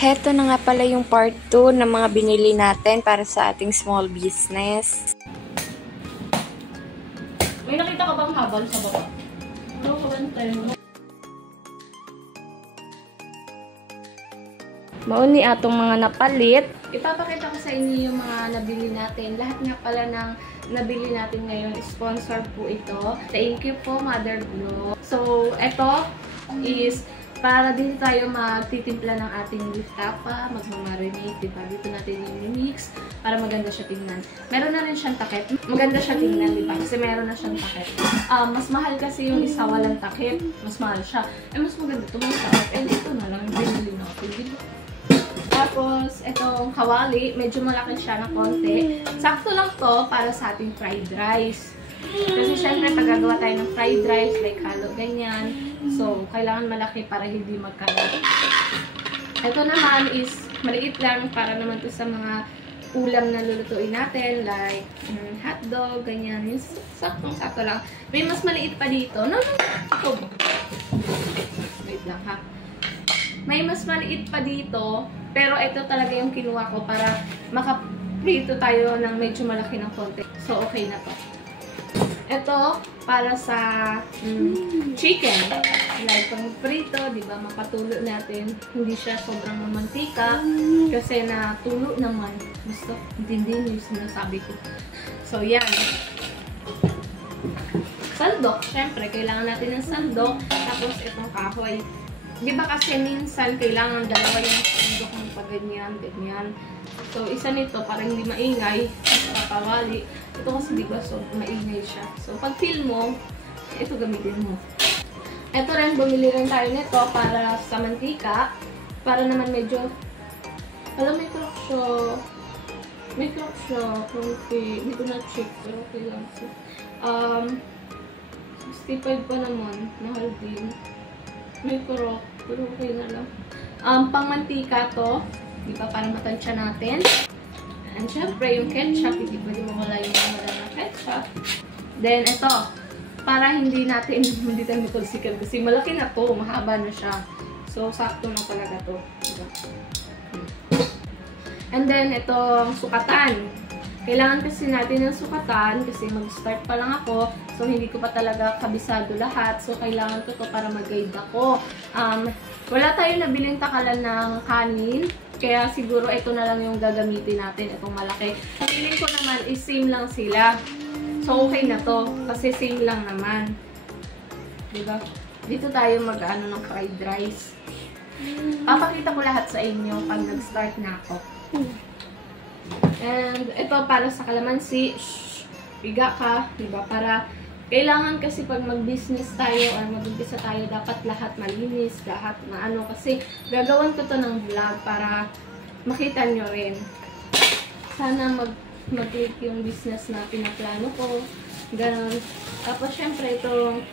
Heto na nga pala yung part 2 ng mga binili natin para sa ating small business. May nakita ka bang habal sa baba? Ano ko lang tayo? Mauni atong mga napalit. Ipapakita ko sa inyo yung mga nabili natin. Lahat nga pala ng nabili natin ngayon, sponsor po ito. Thank you po, Mother Glo. So, ito is para din tayo magtitimpla ng ating beef tapa, magmamarinate, diba? Dito natin yung mix para maganda siya tingnan. Meron na rin siyang takip. Maganda siya tingnan, diba? Kasi meron na siyang takip. Mas mahal kasi yung isa walang takip. Mas mahal siya. Mas maganda ito may takip. Dito na lang yung binili natin. Tapos, itong kawali, medyo malaki siya na konti. Sakto lang to para sa ating fried rice. Kasi syempre, pag gagawa tayo ng fried rice, like halo, ganyan. So, kailangan malaki para hindi magkalat. Ito naman is maliit lang para naman to sa mga ulam na lulutuin natin, like hotdog, ganyan. Yung saktong-sakto lang. May mas maliit pa dito. Wait lang ha. May mas maliit pa dito, pero ito talaga yung kinuha ko para makaprito tayo ng medyo malaki ng konti. So, okay na to. Ito, para sa chicken. Like, pang prito, di ba, mapatulo natin. Hindi siya sobrang mamantika. Kasi natulo naman. Gusto, hindi yung sinasabi ko. So, yan. Sandok. Siyempre, kailangan natin ng sandok. Tapos, itong kahoy. Di ba kasi minsan, kailangan dalawa yung sandok ng pag-ganyan, ganyan. So, isa nito, para hindi maingay, papawali. Ito kasi di ba, so, maingay siya. So, pag feel mo, ito gamitin mo. Ito rin, bumili rin tayo nito para sa mantika. Para naman medyo, alam, may crack siya. May crack siya. Okay. Hindi ko na-check, pero okay lang siya. 65 pa naman. Mahal din. May crack, pero okay na lang. Pang mantika to. Di ba? Para matansya natin. And syempre, yung ketchup, hindi pwede mawala yung wala ng ketchup. Then, ito. Para hindi natin, hindi tayo matulsikan. Kasi malaki na to. Mahaba na siya. So, sakto na talaga to. Diba? And then, itong sukatan. Kailangan kasi natin ng sukatan. Kasi mag-start pa lang ako. So, hindi ko pa talaga kabisado lahat. So, kailangan ko to para mag-guide ako. Wala tayong nabiling takalan ng kanin. Kaya siguro ito na lang yung gagamitin natin, itong malaki. Feeling ko naman is same lang sila. So, okay na to. Kasi same lang naman. Diba? Dito tayo mag-ano ng fried rice. Papakita ko lahat sa inyo pag nag-start na ako. And ito para sa kalamansi. Biga ka. Diba? Para kailangan kasi pag mag-business tayo or mag-umpisa tayo, dapat lahat malinis, lahat maano. Kasi gagawin ko to ng vlog para makita nyo rin. Sana mag-click yung business na pinaplano ko. Ganon. Tapos syempre itong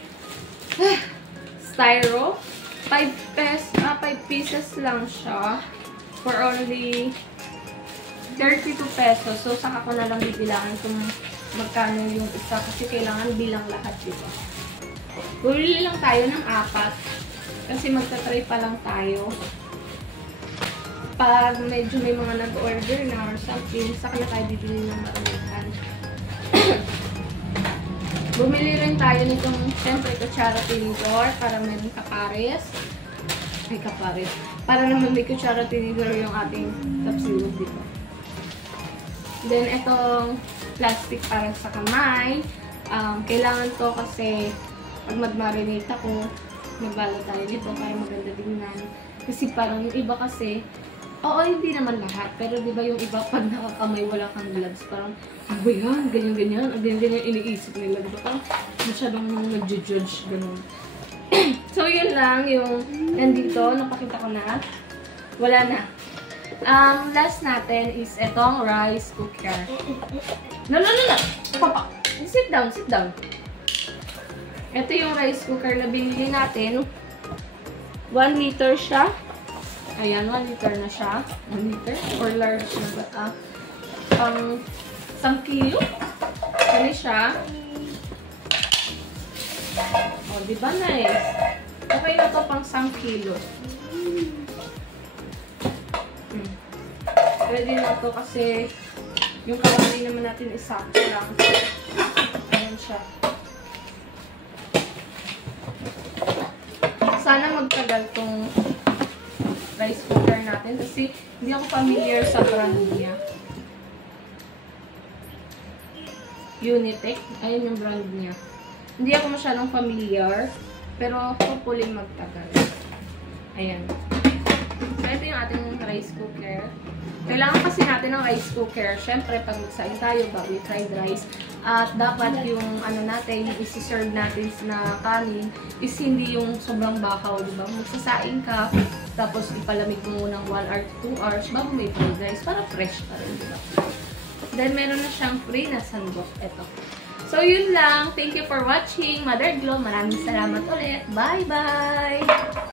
styro. 5 pieces lang siya. For only 32 pesos. So saka ko na lang bibilangan kung magkano yung isa kasi kailangan bilang lahat, diba? Bumili lang tayo ng 4 kasi magta-try pa lang tayo. Pag medyo may mga nag-order na or something, saka na tayo bibili ng maramihan. Bumili rin tayo nitong, syempre, kutsara tinidor para may kapares. Ay, kapares. Para naman may kutsara tinidor yung ating tapsilog, diba? Then, itong plastic para sa kamay. Kailangan to kasi pag mag-marinate ako, magbalo tayo dito para maganda tingnan. Kasi parang yung iba kasi, oo, hindi naman lahat. Pero diba yung iba pag nakakamay wala kang gloves, parang, ano ba yan? Ganyan-ganyan. Ganyan-ganyan iniisip nila. Diba? Parang masyadong nag-judge. Ganun. So, yun lang yung nandito. Napakita ko na. Wala na. Last natin is etong rice cooker. No. Papa, sit down. Ito yung rice cooker na binili natin. 1 liter siya. Ayan, 1 liter na siya. 1 liter? Or large na ba? Pang 1 kilo. Ano siya? O, diba nice? Okay na to pang 1 kilo. Pwede na to kasi yung kawali naman natin isakto lang. Ayan siya. Sana magtagal tong rice cooker natin kasi hindi ako familiar sa brand niya. Unitech. Ayun yung brand niya. Hindi ako masyadong familiar, pero hopefully magtagal. Ayan. So, ito yung ating rice cooker. Kailangan kasi natin ng rice cooker. Siyempre, pag magsain tayo, bago i-fried rice, at dapat yung ano natin, yung isi-serve natin na kanin, is hindi yung sobrang bakaw, diba? Magsasain ka, tapos ipalamig mo ng 1 hour to 2 hours bago may fried rice, para fresh pa rin, diba? Then, meron na siyang free na sandok. Ito. So, yun lang. Thank you for watching. Mother Glow, maraming salamat ulit. Bye-bye!